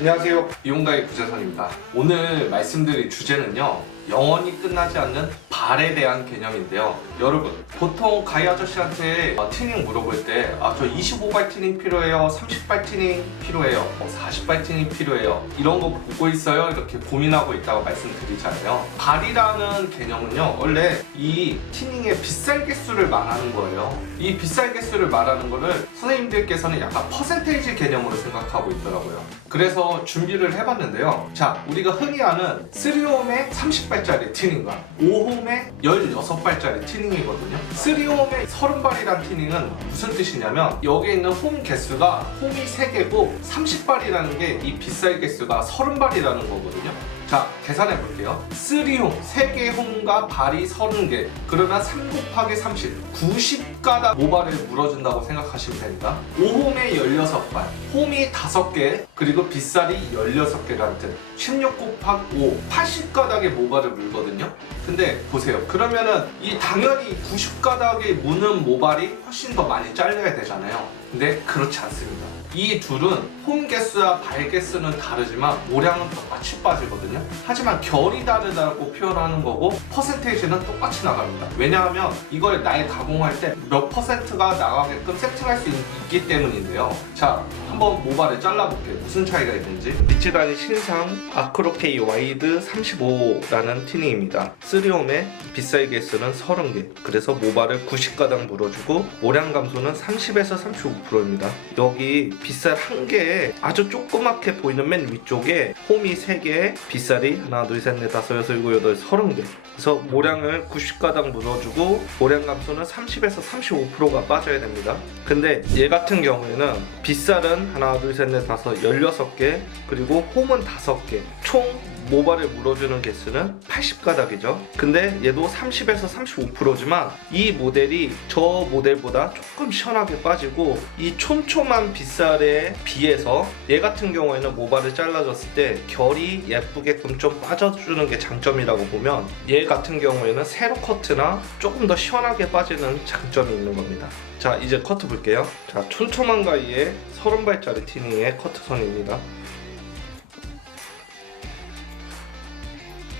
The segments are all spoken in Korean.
안녕하세요. 이용가의 구재선입니다. 오늘 말씀드릴 주제는요. 영원히 끝나지 않는 발에 대한 개념인데요. 여러분, 보통 가이 아저씨한테 어, 튜닝 물어볼 때, 아, 저 25발 튜닝 필요해요. 30발 튜닝 필요해요. 어, 40발 튜닝 필요해요. 이런 거 보고 있어요. 이렇게 고민하고 있다고 말씀드리잖아요. 발이라는 개념은요. 원래 이 튜닝의 빗살 개수를 말하는 거예요. 이 빗살 개수를 말하는 거를 선생님들께서는 약간 퍼센테이지 개념으로 생각하고 있더라고요. 그래서 준비를 해봤는데요. 자, 우리가 흔히 아는 3홈의 30발짜리 튜닝과 5홈의 16발짜리 튜닝이거든요. 3홈의 30발이란 튜닝은 무슨 뜻이냐면 여기에 있는 홈 개수가 홈이 3개고 30발이라는 게 이 빗살 개수가 30발이라는 거거든요. 자, 계산해 볼게요. 3홈, 3개의 홈과 발이 30개. 그러면 3 곱하기 30, 90가닥 모발을 물어준다고 생각하시면 됩니다. 5홈에 16발, 홈이 5개, 그리고 빗살이 16개라는 뜻. 16 곱하기 5, 80가닥의 모발을 물거든요. 근데 보세요. 그러면은 이 당연히 90가닥의 무는 모발이 훨씬 더 많이 잘려야 되잖아요. 근데 그렇지 않습니다. 이 둘은 홈 개수와 발 개수는 다르지만 모량은 똑같이 빠지거든요. 하지만 결이 다르다고 표현하는 거고 퍼센테이지는 똑같이 나갑니다. 왜냐하면 이걸 날 가공할 때 몇 퍼센트가 나가게끔 세팅할 수 있, 기 때문인데요. 자, 한번 모발을 잘라볼게요. 무슨 차이가 있는지. 미츠다니 신상 아크로케이 와이드 35라는 튜닝입니다. 3홈의 빗살 개 수는 30개. 그래서 모발을 90가닥 물어주고 모량 감소는 30에서 35%입니다. 여기 빗살 한 개에 아주 조그맣게 보이는 맨 위쪽에 홈이 3개, 빗살 이 하나, 둘, 셋, 넷, 다섯, 여섯, 일곱, 여덟, 30개. 그래서 모량을 90가닥 물어주고 모량 감소는 30에서 35%가 빠져야 됩니다. 근데 얘 같은 경우에는 빗살은 하나, 둘, 셋, 넷, 다섯, 16개 그리고 홈은 5개. 총 모발을 물어주는 개수는 80가닥이죠. 근데 얘도 30에서 35%지만 이 모델이 저 모델보다 조금 시원하게 빠지고 이 촘촘한 빗살에 비해서 얘 같은 경우에는 모발을 잘라줬을 때 결이 예쁘게끔 좀 빠져주는 게 장점이라고 보면 얘 같은 경우에는 세로 커트나 조금 더 시원하게 빠지는 장점이 있는 겁니다. 자 이제 커트 볼게요. 자 촘촘한 가위에 30발짜리 티닝의 커트선입니다.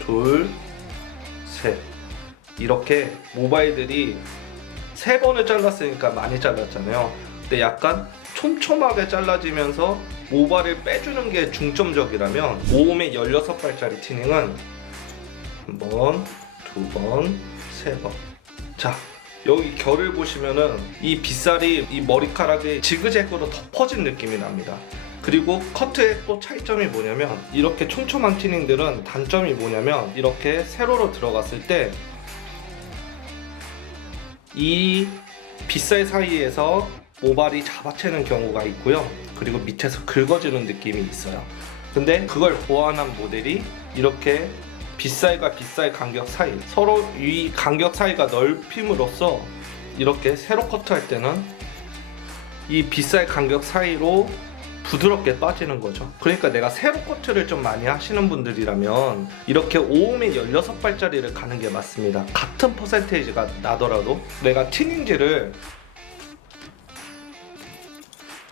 둘, 셋. 이렇게 모바일들이 세 번을 잘랐으니까 많이 잘랐잖아요. 근데 약간 촘촘하게 잘라지면서 모발을 빼주는 게 중점적이라면 5홈의 16발짜리 티닝은 한 번, 두 번, 세 번. 자, 여기 결을 보시면은 이 빗살이 이 머리카락에 지그재그로 덮어진 느낌이 납니다. 그리고 커트의 또 차이점이 뭐냐면 이렇게 촘촘한 튜닝들은 단점이 뭐냐면 이렇게 세로로 들어갔을 때 이 빗살 사이에서 모발이 잡아채는 경우가 있고요. 그리고 밑에서 긁어지는 느낌이 있어요. 근데 그걸 보완한 모델이 이렇게 빗살과 빗살 간격 사이 서로 이 간격 사이가 넓힘으로써 이렇게 세로 커트할 때는 이 빗살 간격 사이로 부드럽게 빠지는 거죠. 그러니까 내가 세로 커트를 좀 많이 하시는 분들이라면 이렇게 5홈에 16발짜리를 가는 게 맞습니다. 같은 퍼센테이지가 나더라도 내가 튜닝지를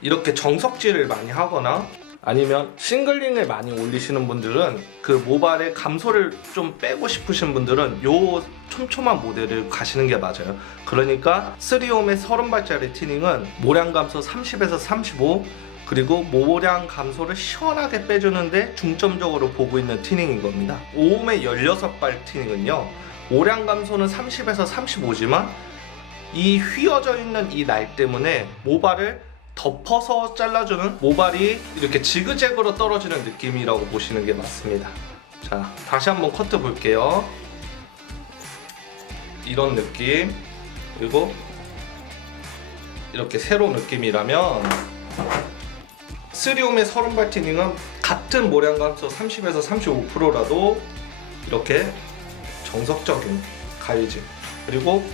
이렇게 정석질을 많이 하거나 아니면 싱글링을 많이 올리시는 분들은 그 모발의 감소를 좀 빼고 싶으신 분들은 요 촘촘한 모델을 가시는 게 맞아요. 그러니까 3홈의 30발짜리 튜닝은 모량 감소 30에서 35 그리고 모량 감소를 시원하게 빼주는데 중점적으로 보고 있는 튜닝인 겁니다. 5홈의 16발 튜닝은요. 모량 감소는 30에서 35지만 이 휘어져 있는 이 날 때문에 모발을 덮어서 잘라주는 모발이 이렇게 지그재그로 떨어지는 느낌이라고 보시는 게 맞습니다. 자, 다시 한번 커트 볼게요. 이런 느낌. 그리고 이렇게 세로 느낌이라면 스리움의 30발 티닝은 같은 모량 감소 30에서 35%라도 이렇게 정석적인 가위질 그리고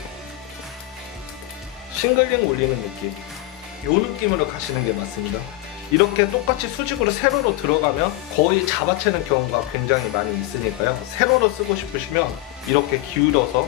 싱글링 올리는 느낌 이 느낌으로 가시는 게 맞습니다. 이렇게 똑같이 수직으로 세로로 들어가면 거의 잡아채는 경우가 굉장히 많이 있으니까요. 세로로 쓰고 싶으시면 이렇게 기울여서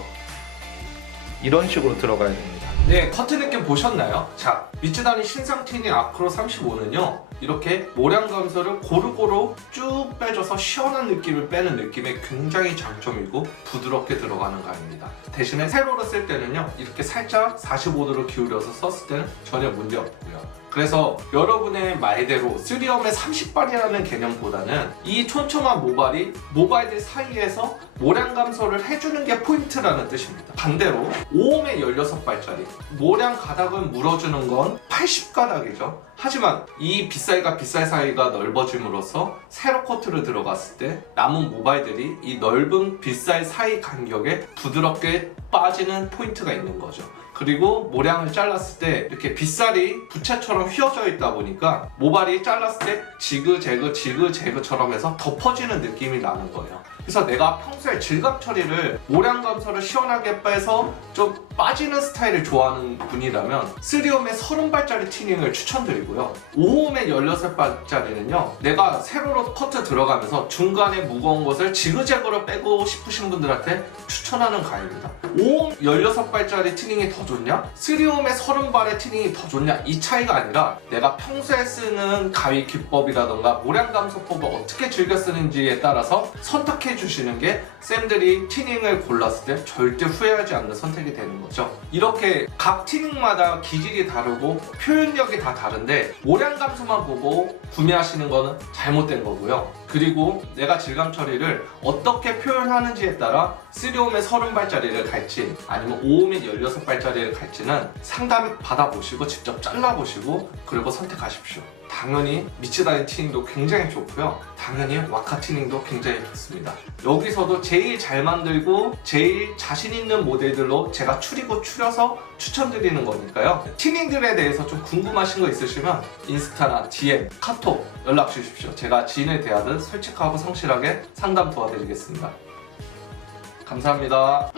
이런 식으로 들어가야 됩니다. 네 커트 느낌 보셨나요? 자 미츠다니 신상 튜닝 아크로 35는요 이렇게 모량 감소를 고루고루 쭉 빼줘서 시원한 느낌을 빼는 느낌이 굉장히 장점이고 부드럽게 들어가는 가위입니다. 대신에 세로로 쓸 때는요 이렇게 살짝 45도로 기울여서 썼을 때는 전혀 문제 없고요. 그래서 여러분의 말대로 3엄의 30발이라는 개념보다는 이 촘촘한 모발이 모발들 사이에서 모량 감소를 해주는 게 포인트라는 뜻입니다. 반대로 5옴의 16발짜리 모량 가닥을 물어주는 건 80가닥이죠. 하지만 이 빗살과 빗살 사이가 넓어짐으로써 세로 코트를 들어갔을 때 남은 모발들이 이 넓은 빗살 사이 간격에 부드럽게 빠지는 포인트가 있는 거죠. 그리고 모량을 잘랐을 때 이렇게 빗살이 부채처럼 휘어져 있다 보니까 모발이 잘랐을 때 지그재그 지그재그처럼 해서 덮어지는 느낌이 나는 거예요. 그래서 내가 평소에 질감 처리를 모량 감소를 시원하게 빼서 좀 빠지는 스타일을 좋아하는 분이라면 3옴의 30발짜리 티닝을 추천드리고요. 5옴의 16발짜리는요. 내가 세로로 커트 들어가면서 중간에 무거운 것을 지그재그로 빼고 싶으신 분들한테 추천하는 가위입니다. 5옴 16발짜리 티닝이 더 좋냐? 3옴의 30발의 티닝이 더 좋냐? 이 차이가 아니라 내가 평소에 쓰는 가위 기법이라던가 모량 감소법을 어떻게 즐겨 쓰는지에 따라서 선택해 주시는 게 쌤들이 티닝을 골랐을 때 절대 후회하지 않는 선택이 되는 거죠. 이렇게 각 티닝마다 기질이 다르고 표현력이 다 다른데 모량 감소만 보고 구매하시는 거는 잘못된 거고요. 그리고 내가 질감 처리를 어떻게 표현하는지에 따라 3옴의 30발짜리를 갈지 아니면 5옴의 16발짜리를 갈지는 상담 받아보시고 직접 잘라보시고 그리고 선택하십시오. 당연히 미치다니 티닝도 굉장히 좋고요. 당연히 와카 티닝도 굉장히 좋습니다. 여기서도 제일 잘 만들고 제일 자신 있는 모델들로 제가 추리고 추려서 추천드리는 거니까요. 티닝들에 대해서 좀 궁금하신 거 있으시면 인스타나 DM, 카톡 연락 주십시오. 제가 지인을 대하듯 솔직하고 성실하게 상담 도와드리겠습니다. 감사합니다.